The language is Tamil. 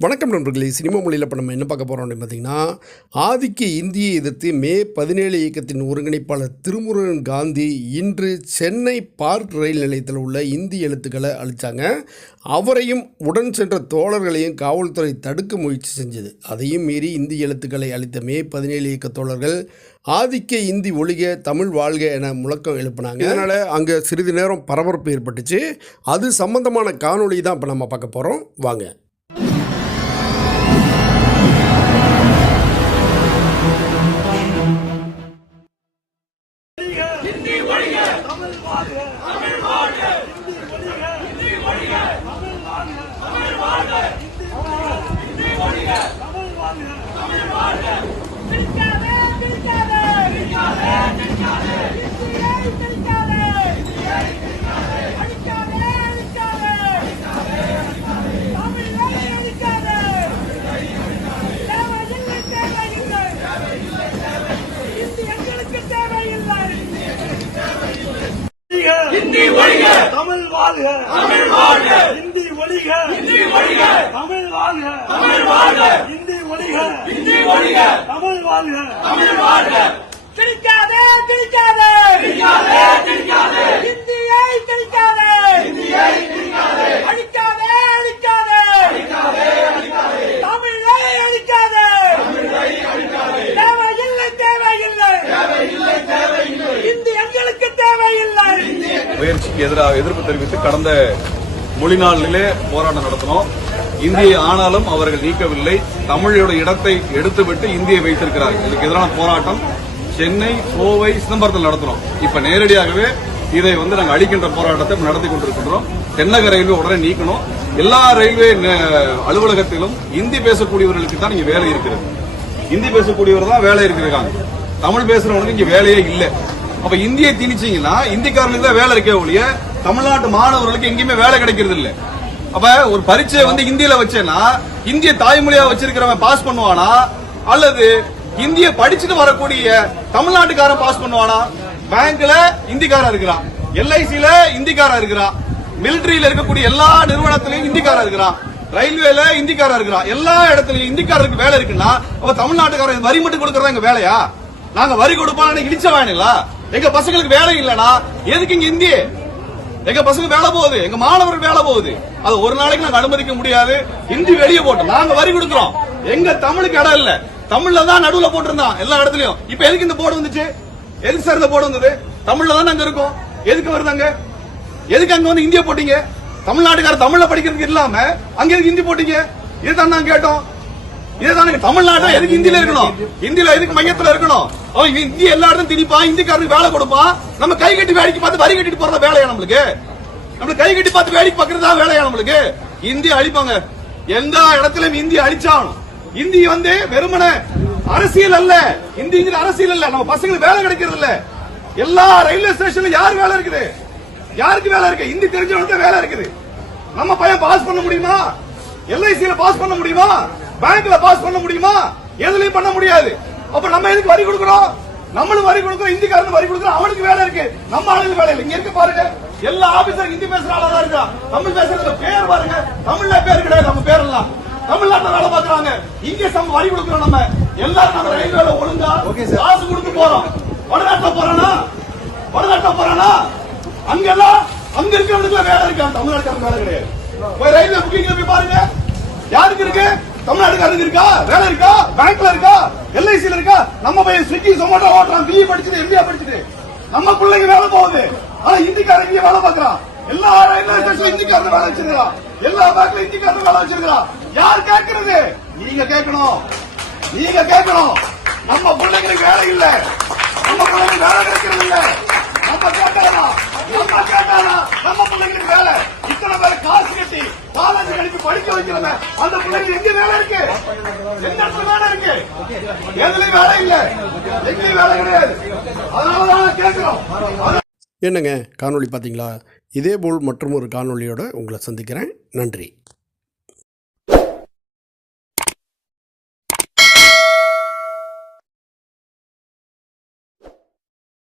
வணக்கம் நண்பர்களே. சினிமா மொழியில் இப்போ நம்ம என்ன பார்க்க போகிறோம் அப்படின்னு பார்த்தீங்கன்னா, ஆதிக்க இந்தியை எதிர்த்து மே 17 இயக்கத்தின் ஒருங்கிணைப்பாளர் திருமுருகன் காந்தி இன்று சென்னை பார்க் ரயில் நிலையத்தில் உள்ள இந்தி எழுத்துக்களை அழித்தாங்க. அவரையும் உடன் சென்ற தோழர்களையும் காவல்துறை தடுக்க முயற்சி செஞ்சது. அதையும் மீறி இந்தி எழுத்துக்களை அளித்த மே 17 இயக்க தோழர்கள் ஆதிக்க இந்தி ஒழிக தமிழ் வாழ்க என முழக்கம் எழுப்பினாங்க. இதனால் அங்கே சிறிது நேரம் பரபரப்பு ஏற்பட்டுச்சு. அது சம்பந்தமான காணொளி தான் இப்போ நம்ம பார்க்க போகிறோம். வாங்க. இந்தி ஒழிக தமிழ் வாழ்க தமிழ் வாழ்க இந்தி ஒழிக இந்தி ஒழிக தமிழ் வாழ்க தமிழ் வாழ்க இந்தி ஒழிக இந்தி ஒழிக தமிழ் வாழ்க தமிழ் வாழ்க திணிக்காதே திணிக்காதே திணிக்காதே திணிக்காதே இந்தியை திணிக்காதே இந்தியை திணிக்காதே அழிக்காதே அழிக்காதே அழிக்காதே அழிக்காதே தமிழை அழிக்காதே தமிழை அழிக்காதே தேவையில்லை தேவையில்லை தேவையில்லை தேவையில்லை இந்தி எங்களுக்கு தேவையில்லை. முயற்சிக்கு எதிர்ப்பு தெரிவித்து கடந்த மொழி நாளிலே போராட்டம் நடத்தினோம். இந்தியை ஆனாலும் அவர்கள் நீக்கவில்லை. தமிழோட இடத்தை எடுத்துவிட்டு இந்தியை வைத்திருக்கிறார்கள். இதுக்கு எதிரான போராட்டம் சென்னை, கோவை, சிதம்பரத்தில் நடத்தினோம். இப்ப நேரடியாகவே இதை நாங்கள் அழிக்கின்ற போராட்டத்தை நடத்தி கொண்டிருக்கின்றோம். தென்னக ரயில்வே உடனே நீக்கணும். எல்லா ரயில்வே அலுவலகத்திலும் இந்தி பேசக்கூடியவர்களுக்கு தான் இங்க வேலை இருக்கிறது. இந்தி பேசக்கூடியவர் தான் வேலை இருக்கிறாங்க. தமிழ் பேசுறவனுக்கு இங்க வேலையே இல்லை. அப்ப இந்தியை திணிச்சீங்கன்னா இந்திக்காரனுக்கு தான் வேலை இருக்கே ஒழிய தமிழ்நாட்டு மாணவர்களுக்கு எங்கேயுமே வேலை கிடைக்கிறது இல்ல. அப்ப ஒரு பரீட்சை இந்தியில வச்சேன்னா இந்திய தாய்மொழியா வச்சிருக்கிறவன் பாஸ் பண்ணுவானா அல்லது இந்திய படிச்சுட்டு வரக்கூடிய தமிழ்நாட்டுக்காரன் பாஸ் பண்ணுவானா? பேங்க்ல இந்திக்காரன் இருக்கிறான், எல்ஐசில இந்திக்காரன் இருக்கிறான், மிலிட்டரியில இருக்கக்கூடிய எல்லா நிறுவனத்திலையும் இந்திக்காரன் இருக்கிறான், ரயில்வேல இந்திக்காரன் இருக்கிறான். எல்லா இடத்துலயும் இந்திக்காரருக்கு வேலை இருக்குன்னா அப்ப தமிழ்நாட்டுக்காரன் வரி மட்டும் கொடுக்கறதா எங்க வேலையா? நாங்க வரி கொடுப்போம் இடிச்ச வேணுங்களா? எங்க பசங்களுக்கு வேலை இல்லனா எதுக்கு இங்க இந்தி? எங்க பசங்க வேலை போகுது, எங்க மாணவர்கள் வேலை போகுது. அது ஒரு நாளைக்கு நாங்க அனுமதிக்க முடியாது. இந்தி வெளியே போட்டோம், நாங்க வரி கொடுக்கிறோம். எங்க தமிழுக்கு இடம் இல்ல, தமிழ்ல தான் நடுவுல போட்டிருந்தான் எல்லா இடத்துலயும். இப்ப எதுக்கு இந்த போர்டு வந்துச்சு? எதுக்கு சார் இந்த போர்டு வந்தது? தமிழ்ல தான் அங்க இருக்கும். எதுக்கு வருதாங்க? எதுக்கு அங்க இந்தியா போட்டீங்க? தமிழ்நாட்டுக்கார தமிழ்ல படிக்கிறதுக்கு இல்லாம அங்க எதுக்கு இந்தி போட்டீங்க? இதுதான் நாங்க கேட்டோம். இதுதான் தமிழ்நாட்டுல எதுக்கு இந்தியில இருக்கணும்? இந்தியில எதுக்கு மையத்துல இருக்கணும்? அவன் இந்தி எல்லா இடத்தும் திணிப்பான், இந்திக்காரனுக்கு வேலை கொடுப்பான். நம்ம கை கட்டி வேடிக்கை பார்த்து வரி கட்டிட்டு போறதா வேலையா நம்மளுக்கு? நம்மளுக்கு கை கட்டி பார்த்து வேடிக்கை பார்க்கறதா வேலையா நம்மளுக்கு? இந்தி அழிப்பாங்க. எந்த இடத்துலயும் இந்தி அழிச்சாகணும். இந்தி வெறுமனே அரசியல் அல்ல. இந்திங்கிற அரசியல் அல்ல. நம்ம பசங்களுக்கு வேலை கிடைக்கிறது இல்ல. எல்லா ரயில்வே ஸ்டேஷன்ல யார் வேலை இருக்குது? யாருக்கு வேலை இருக்கு? இந்தி தெரிஞ்சவனுக்கு வேலை இருக்குது. நம்ம பையன் பாஸ் பண்ண முடியுமா? எல்ஐசியில பாஸ் பண்ண முடியுமா? பேங்க்ல பாஸ் பண்ண முடியுமா? எதுலயும் பண்ண முடியாது. அப்ப நம்ம எதுக்கு வரி கொடுக்கிறோம்? நம்மளும் வரி கொடுக்கிறோம், இந்திக்காரன் வரி கொடுக்கிறோம். அவனுக்கு வேலை இருக்கு, நம்ம ஆளுங்களுக்கு வேலை இல்லை. இங்க இருக்கு பாருங்க, எல்லா ஆபீசரும் ஹிந்தி பேசுற ஆளா இருக்கா. தமிழ் பேசுறது பேர் பாருங்க, தமிழ்ல பேர் கிடையாது. நம்ம பேர் எல்லாம் தமிழ்நாட்டுல வேலை பாக்குறாங்க. இங்க வரி கொடுக்கிறோம். நம்ம எல்லாரும் நம்ம ரயில்வேல ஒழுங்கா காசு கொடுத்து போறோம். வடநாட்டுல போறானா? வடநாட்டுல போறானா? அங்கெல்லாம் அங்க இருக்கிறவனுக்கு வேலை இருக்கா? தமிழ்நாட்டுக்காரன் வேலை கிடையாது. போய் ரயில்வே புக்கிங்ல போய் பாருங்க, யாருக்கு இருக்கு? தமிழ்நாட்டுக்காரங்க இருக்கா? வேலை இருக்கா? பேங்க்ல இருக்கா? எல்ஐசில இருக்கா? நம்ம போய் ஸ்விக்கி சொமேட்டோ ஓட்டுறான், பிஇ படிச்சுட்டு எம்பிஏ படிச்சுட்டு நம்ம பிள்ளைங்க வேலை போகுது. ஆனா இந்திக்காரங்க இங்க வேலை பாக்குறான். எல்லா ரயில்வே ஸ்டேஷன்ல இந்திக்காரங்க வேலை வச்சிருக்கான், எல்லா பேங்க்ல இந்திக்காரங்க வேலை வச்சிருக்கான். யார் கேட்கறது? நீங்க கேட்கணும், நீங்க கேட்கணும். நம்ம பிள்ளைங்களுக்கு வேலை இல்ல, நம்ம பிள்ளைங்க வேலை கிடைக்கிறது இல்ல. நம்ம கேட்டாரா? நம்ம கேட்டாரா? நம்ம பிள்ளைங்களுக்கு வேலை இத்தனை பேர் காசு கட்டி காலேஜ் கழிப்பு படிக்க வைக்கிறவங்க அந்த பிள்ளைங்க எங்க வேலை இருக்கு? எந்த இடத்துல வேலை இருக்கு? எதுலயும் வேலை இல்ல, எங்கேயும் வேலை கிடையாது. அதனாலதான் கேட்கிறோம். என்னங்க காணொளி பார்த்தீங்களா? இதேபோல் மற்றும் ஒரு காணொளியோட உங்களை சந்திக்கிறேன். நன்றி.